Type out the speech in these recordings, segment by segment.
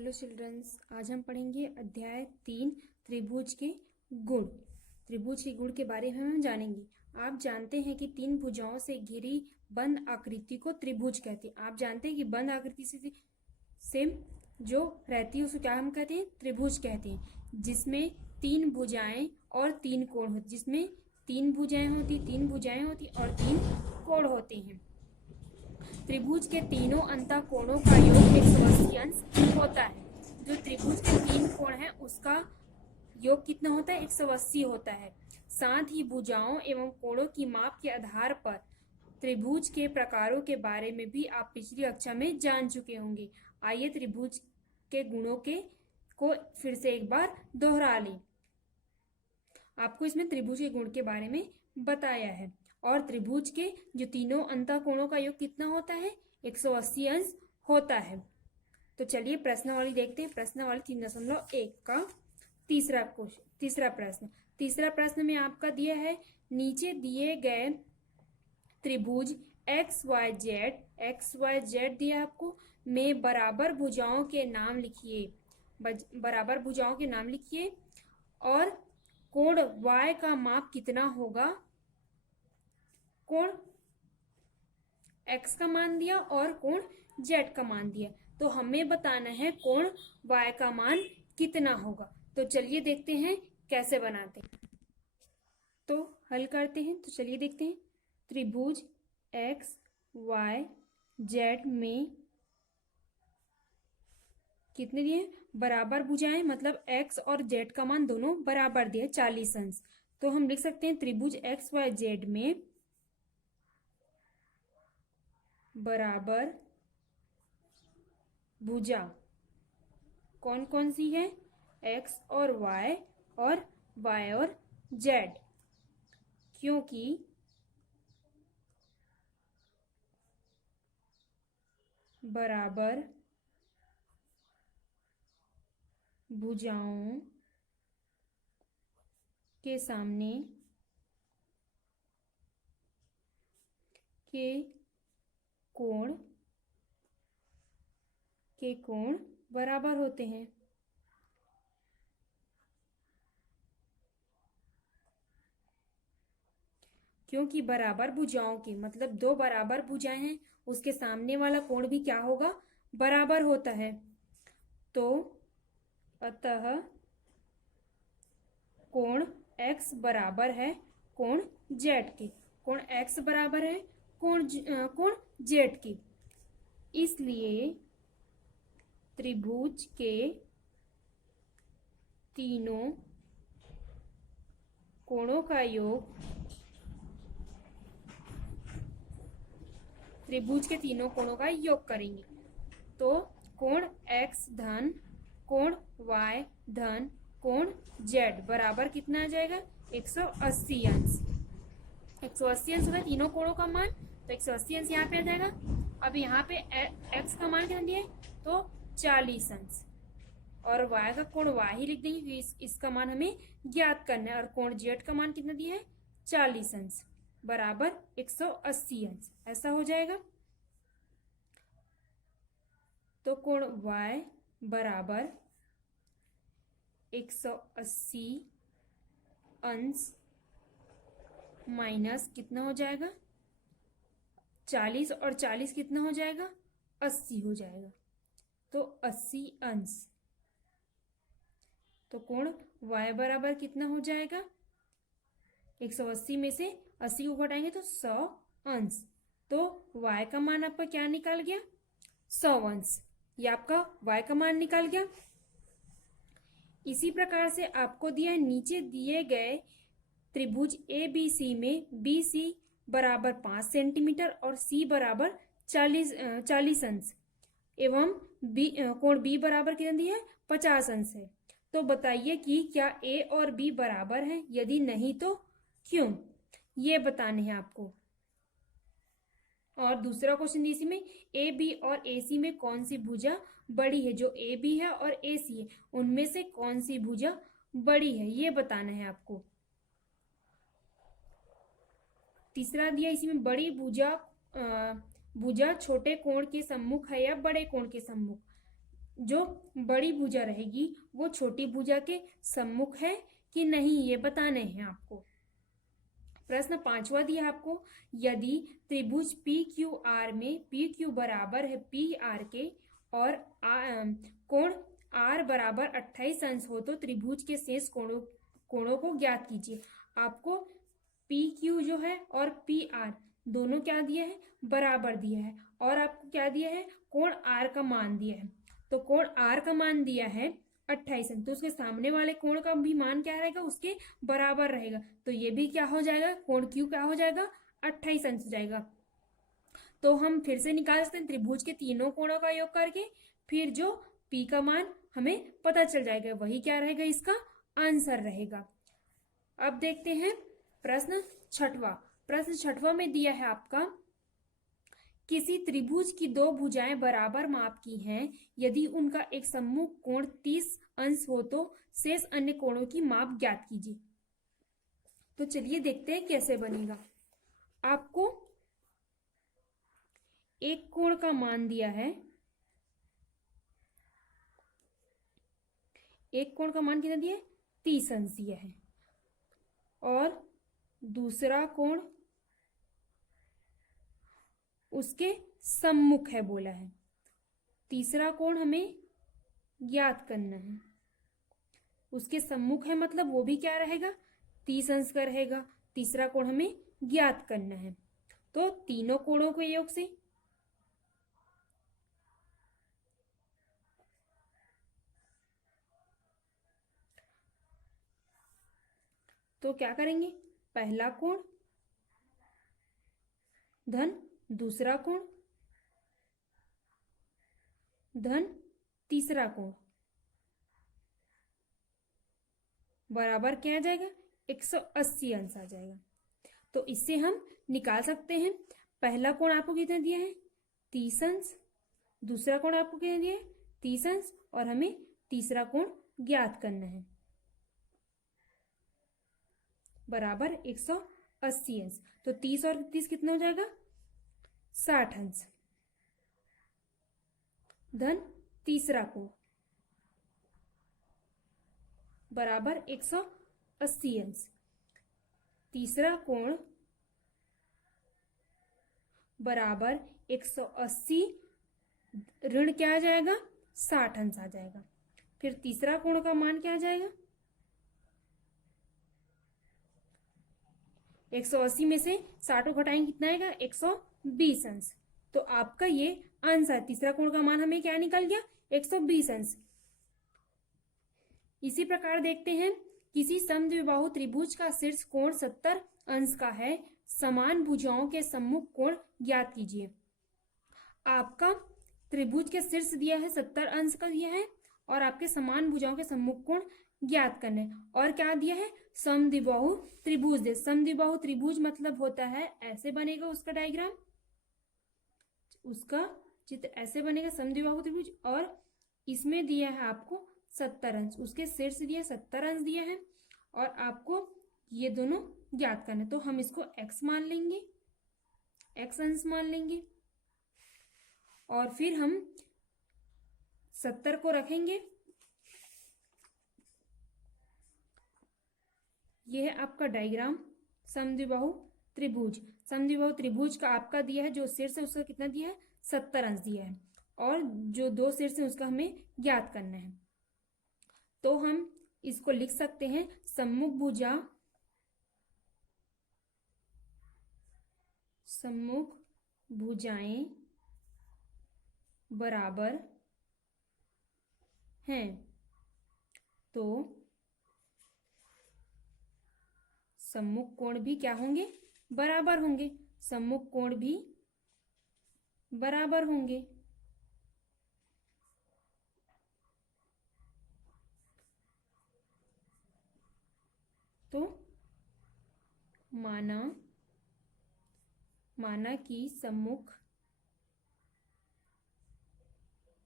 Hello children's, आज हम पढ़ेंगे अध्याय 3 त्रिभुज के गुण। त्रिभुज के गुण के बारे में हम जानेंगे। आप जानते हैं कि तीन भुजाओं से घिरी बंद आकृति को त्रिभुज कहते हैं। आप जानते हैं कि बंद आकृति से जो रहती है उसको क्या हम कहते हैं? त्रिभुज कहते हैं। जिसमें तीन भुजाएं और तीन कोण होते, जिसमें तीन भुजाएं होती और तीन कोण होते हैं। त्रिभुज के तीनों अंतःकोणों का योग 180 अंश होता है। जो त्रिभुज के तीन कोण है उसका योग कितना होता है? 180 होता है। साथ ही भुजाओं एवं कोणों की माप के आधार पर त्रिभुज के प्रकारों के बारे में भी आप पिछली कक्षा में जान चुके होंगे। आइए त्रिभुज के गुणों को फिर से एक बार दोहरा लें। आपको इसमें त्रिभुज के गुण के बारे में बताया है। और त्रिभुज के जो तीनों अंतःकोणों का योग कितना होता है? 180 अंश होता है। तो चलिए प्रश्नावली देखते हैं। प्रश्नावली 3.1 का तीसरा प्रश्न। तीसरा प्रश्न में आपका दिया है, नीचे दिए गए त्रिभुज XYZ दिया आपको में बराबर भुजाओं के नाम लिखिए और कोण Y का माप कितना होगा? कोण X का मान दिया और कोण Z का मान दिया, तो हमें बताना है कोण Y का मान कितना होगा। तो चलिए देखते हैं कैसे बनाते हैं। तो हल करते हैं। तो चलिए देखते हैं। त्रिभुज XYZ में कितने दिए? बराबर भुजाएं, मतलब X और Z का मान दोनों बराबर दिए 40 अंश। तो हम लिख सकते हैं त्रिभुज XYZ में बराबर भुजा कौन कौन सी है? X और Y और Y और Z, क्योंकि बराबर भुजाओं के सामने के कोण बराबर होते हैं। क्योंकि बराबर भुजाओं के मतलब दो बराबर भुजाएं हैं, उसके सामने वाला कोण भी क्या होगा? बराबर होता है। तो अतः कोण X बराबर है कोण Z के। कोण X बराबर है कोण Z के। इसलिए त्रिभुज के तीनों कोणों का योग करेंगे। तो कोण X धन कोण Y धन कोण Z बराबर कितना आ जाएगा? 180 अंश। 180 अंश होगा तीनों कोणों का मान, तो 180 अंश यहाँ पे आ जाएगा। अब यहाँ पे X का मान कितना दिया है? तो 40 अंश, और Y का कोण Y ही लिख देंगे क्योंकि इसका मान हमें ज्ञात करना है। और कोण Z का मान कितना दिया है? 40 अंश बराबर 180 अंश। ऐसा हो जाएगा। तो कोण Y बराबर 180 अंश माइनस कितना हो जाएगा? 40, और 40 कितना हो जाएगा? 80 हो जाएगा। तो 80 अंश। तो कोण Y बराबर कितना हो जाएगा? 180 में से 80 को घटाएंगे तो 100 अंश। तो Y का मान आपका क्या निकल गया? 100 अंश। ये आपका Y का मान निकल गया। इसी प्रकार से आपको दिया है, नीचे दिए गए त्रिभुज ABC में BC बराबर 5 सेंटीमीटर और C बराबर 40 अंश एवं कोण B बराबर कितना दिया है? 50 अंश है। तो बताइए कि क्या A और B बराबर हैं? यदि नहीं तो क्यों? ये बताने हैं आपको। और दूसरा क्वेश्चन इसी में, AB और AC में कौन सी भुजा बड़ी है? जो AB है और AC है उनमें से कौन सी भुजा बड़ी है, ये बताना है आपको। तीसरा दिया इसी में, बड़ी भुजा छोटे कोण के सम्मुख है या बड़े कोण के सम्मुख? जो बड़ी भुजा रहेगी वो छोटी भुजा के सम्मुख है कि नहीं, ये बताने हैं आपको। प्रश्न 5वां दिया आपको, यदि त्रिभुज पी क्यू आर में पी क्यू बराबर है पी आर के और कोण आर बराबर 28 अंश हो तो त्रिभुज के शेष कोणों को ज्ञात कीजिए। आपको पी क्यू जो है और पी आर दोनों क्या दिया है, बराबर दिया है, और आपको क्या दिया है, कोण आर का मान दिया है। तो कोण आर का मान दिया है 28 अंश, तो उसके सामने वाले कोण का भी मान क्या रहेगा, उसके बराबर रहेगा। तो ये भी क्या हो जाएगा, कोण क्यू क्या हो जाएगा, 28 अंश हो जाएगा। तो हम फिर से निकाल सकते हैं त्रिभुज के तीनों कोणों का योग करके, फिर जो पी का मान हमें पता चल जाएगा, वही क्या रहेगा, इसका आंसर रहेगा। अब देखते हैं प्रश्न 6वां। प्रश्न 6वां में दिया है आपका, किसी त्रिभुज की दो भुजाएं बराबर माप की हैं, यदि उनका एक सम्मुख कोण 30 अंश हो तो शेष अन्य कोणों की माप ज्ञात कीजिए। तो चलिए देखते हैं कैसे बनेगा। आपको एक कोण का मान दिया है, एक कोण का मान कितना दिया है, 30 अंश दिया है, और दूसरा कोण उसके सम्मुख है बोला है। तीसरा कोण हमें ज्ञात करना है, उसके सम्मुख है मतलब वो भी क्या रहेगा, 30 अंश का रहेगा। तीसरा कोण हमें ज्ञात करना है, तो तीनों कोणों के योग से तो क्या करेंगे, पहला कोण धन दूसरा कोण धन तीसरा कोण बराबर क्या आ जाएगा, 180 अंश आ जाएगा। तो इससे हम निकाल सकते हैं, पहला कोण आपको कितना दिया है, 30 अंश, दूसरा कोण आपको कितना दिया है, 30 अंश, और हमें तीसरा कोण ज्ञात करना है, बराबर 180 अंश। तो 30 और 30 कितना हो जाएगा, 60 अंश, धन तीसरा कोण बराबर 180 अंश। तीसरा कोण बराबर 180 ऋण क्या आ जाएगा, 60 अंश आ जाएगा। फिर तीसरा कोण का मान क्या आ जाएगा, 180 में से 60 को घटाएंगे कितना आएगा, 120 अंश। तो आपका ये आंसर, तीसरा कोण का मान हमें क्या निकल गया, 120 अंश। इसी प्रकार देखते हैं, किसी समद्विबाहु त्रिभुज का शीर्ष कोण 70 अंश का है, समान भुजाओं के सम्मुख कोण ज्ञात कीजिए। आपका त्रिभुज के शीर्ष दिया है 70 अंश का दिया है, और आपके समान भुजाओं के सम्मुख कोण ज्ञात करने, और क्या दिया है, समद्विबाहु त्रिभुज दे। समद्विबाहु त्रिभुज मतलब होता है ऐसे बनेगा उसका डायग्राम, उसका चित्र ऐसे बनेगा समद्विबाहु त्रिभुज, और इसमें दिया है आपको 70 अंश, उसके शीर्ष दिया 70 अंश दिया है, और आपको ये दोनों ज्ञात करना। तो हम इसको x मान लेंगे, x अंश मान लेंगे, और फिर हम 70 को रखेंगे। यह है आपका डायग्राम समद्विबाहु त्रिभुज। समद्विबाहु त्रिभुज का आपका दिया है, जो शीर्ष है उसका कितना दिया है, 70 अंश दिया है, और जो दो शीर्ष है उसका हमें ज्ञात करना है। तो हम इसको लिख सकते हैं, सम्मुख भुजाएं बराबर हैं, तो सम्मुख कोण भी क्या होंगे, बराबर होंगे। सम्मुख कोण भी बराबर होंगे। तो माना कि सम्मुख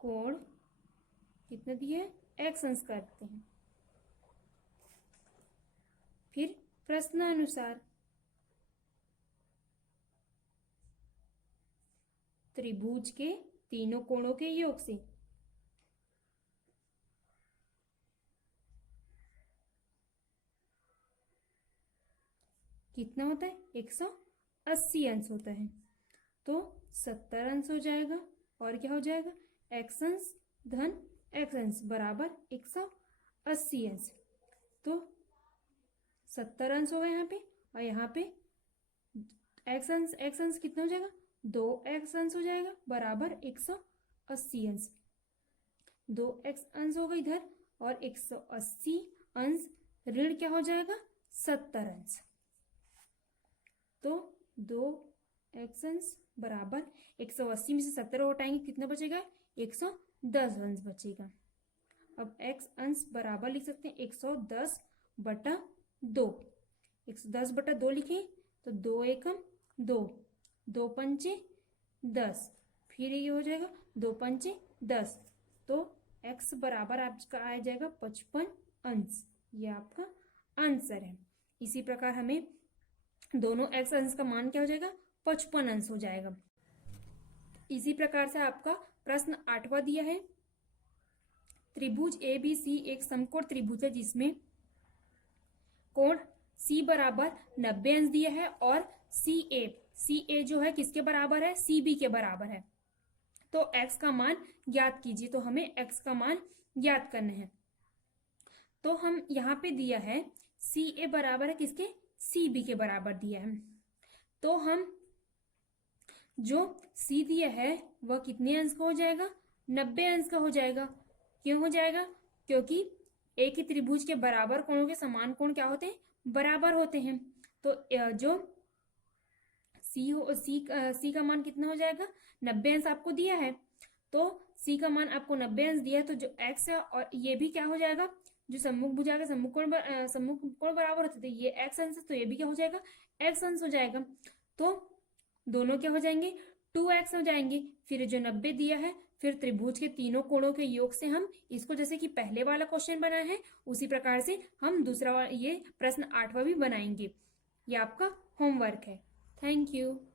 कोण कितना दिया है, x अंश करते हैं। फिर प्रश्नानुसार त्रिभुज के तीनों कोणों के योग से कितना होता है? 180 अंश होता है। तो 70 अंश हो जाएगा। और क्या हो जाएगा? x अंश धन x अंश बराबर 180 अंश। तो 70 अंश होगा यहाँ पे, और यहाँ पे x अंश कितना हो जाएगा? 2x अंश हो जाएगा बराबर 180 अंश। 2x अंश होगा इधर, और 180 अंश ऋण क्या हो जाएगा? 70 अंश। तो 2x अंश बराबर 180 में से 70 हटाएंगे, कितना बचेगा? 110 अंश बचेगा। अब x अंश बराबर लिख सकते हैं 110/2। 110/2 लिखे तो 2 एकम 2, 2 पंचे 10, फिर ये हो जाएगा 2 पंचे 10। तो x बराबर आपका आ जाएगा 55 अंश। ये आपका आंसर है। इसी प्रकार हमें दोनों x अंश का मान क्या हो जाएगा? 55 अंश हो जाएगा। इसी प्रकार से आपका प्रश्न 8वां दिया है। त्रिभुज ABC एक समकोण त्रिभुज है जिसमें कोण C बराबर 90 अंश दिया है, और CA जो है किसके बराबर है? CB के बराबर है। तो x का मान ज्ञात कीजिए। तो हमें x का मान ज्ञात करना है। तो हम यहाँ पे दिया है CA बराबर है किसके? CB के बराबर दिया है। तो हम जो C दिया है वह कितने अंश का हो जाएगा? 90 अंश का हो जाएगा। क्यों हो जाएगा? क्योंकि एक ही त्रिभुज के बराबर कोणों के समान कोण क्या होते हैं? बराबर होते हैं। तो जो C का मान कितना हो जाएगा? 90 अंश आपको दिया है। तो C का मान आपको 90 अंश दिया है, तो जो x है और ये भी क्या हो जाएगा? जो सम्मुख भुजा के सम्मुख कोण बराबर होते थे, ये x अंश, तो ये भी क्या हो जाएगा? x अंश हो जाएगा। तो दोनों क्या हो जाएंगे? 2x हो जाएंगे। फिर जो 90 दिया है, फिर त्रिभुज के तीनों कोणों के योग से हम इसको, जैसे कि पहले वाला क्वेश्चन बना है उसी प्रकार से हम दूसरा ये प्रश्न 8वां भी बनाएंगे। ये आपका होमवर्क है। Thank you.